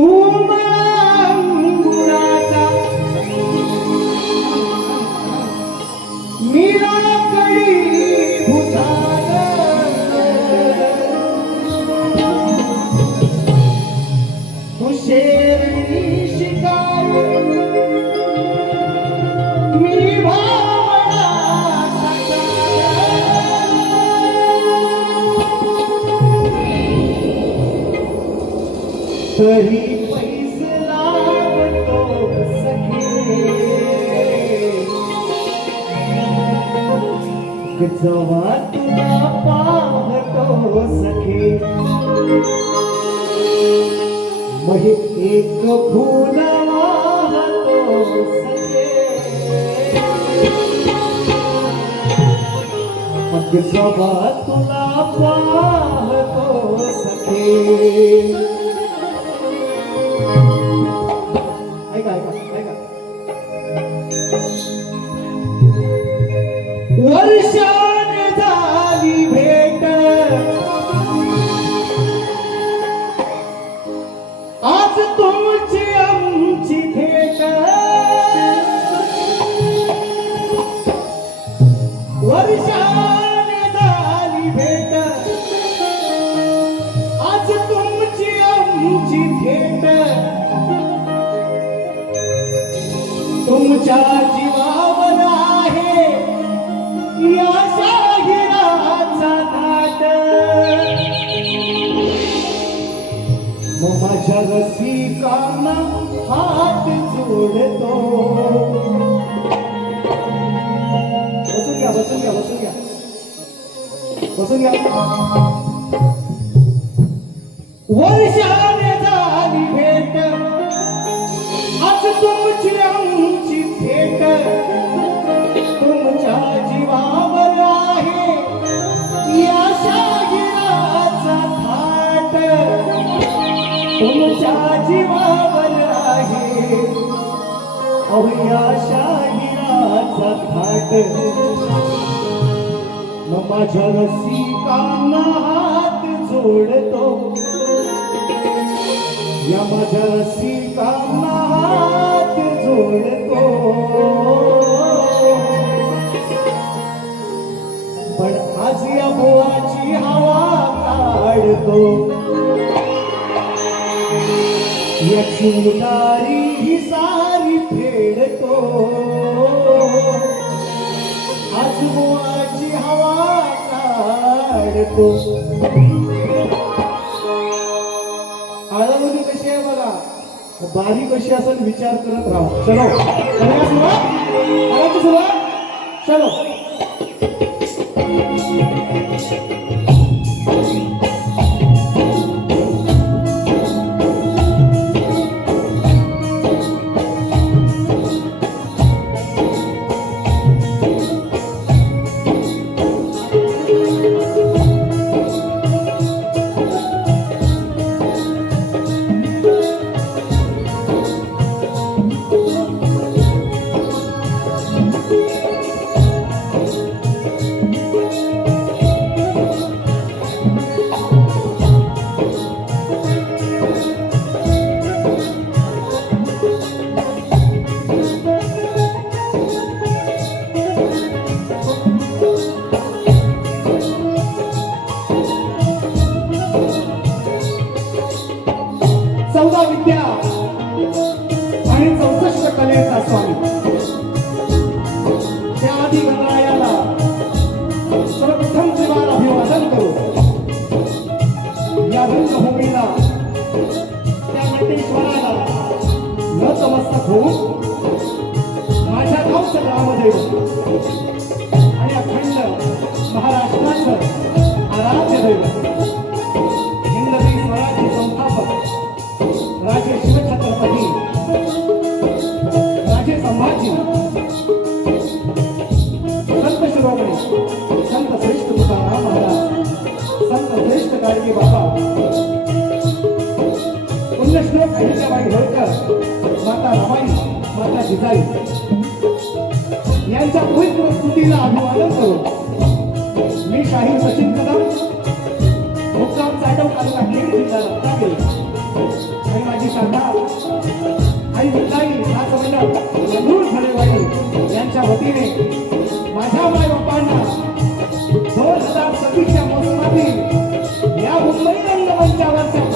तू अंगुराचा मीराकडी भुसार तू शेरणी शिकार मी भावना तरी पैसे लागतो सखे जेव्हा तुला पाहतो सखे मग एक फूल वाहतो सखे मग जेव्हा तुला पाहतो सखे वर्षाने झाली भेट आज तुमची आमची थेट वर्षाने झाली भेट आज तुमची आमची थेट तुमच्या जीवावर आहे या शाहिराचा थाट मग माझ्या रसिकांना हात जोडतो बसून घ्या बसून घ्या बसून घ्या बसून घ्या वर्षाने झाली भेट आज तुमची आमची थेट तुमच्या जीवावर आहे या शाहिराचा थाट तुमच्या जीवावर आहे या शाहिराचा थाट मग माझ्या रसिकांना हात जोडतो या माझ्या रसिकांना हात जोडतो पण आज या बोळाची हवा काढतो या चिंगारी ही सारी फेडतो आज बोळाची हवा काढतो आळवणी कशी आहे बघा बारी कशी असेल विचार करत राहा चलो सुरुवात चलो विद्या आणि 64 कलेचा स्वामी त्या आधी गणरायाला सर्वप्रथम जीवार अभिवादन करू या रंगभूमीला त्या नटेश्वराला नतमस्तक होऊन माझ्या गावचं ग्रामदेव आणि अखंड महाराष्ट्राचं आराध्य दैवत हिंदवी स्वराज्य संस्थापक राजे शिवछत्रपती राजे संभाजी संत शिरोमणी संत श्रेष्ठ तुकाराम महाराज संत श्रेष्ठ गाडगे बाबा पुण्यश्लोक अहिल्याबाई होळकर माता रमाई माता जिजाई यांच्या पवित्र स्तुतीला अभिवादन करू मी शाहीर सचिन कदम मुक्काम चाटव तालुका बीड जिल्हा रत्नागिरी आणि माझी श्रद्धा आई विठाई नाच मंडळ नूर खडेवाडी यांच्या वतीने माझ्या माय बापांना 2026च्या मोसमातील या मुंबई रंगमंचावरच्या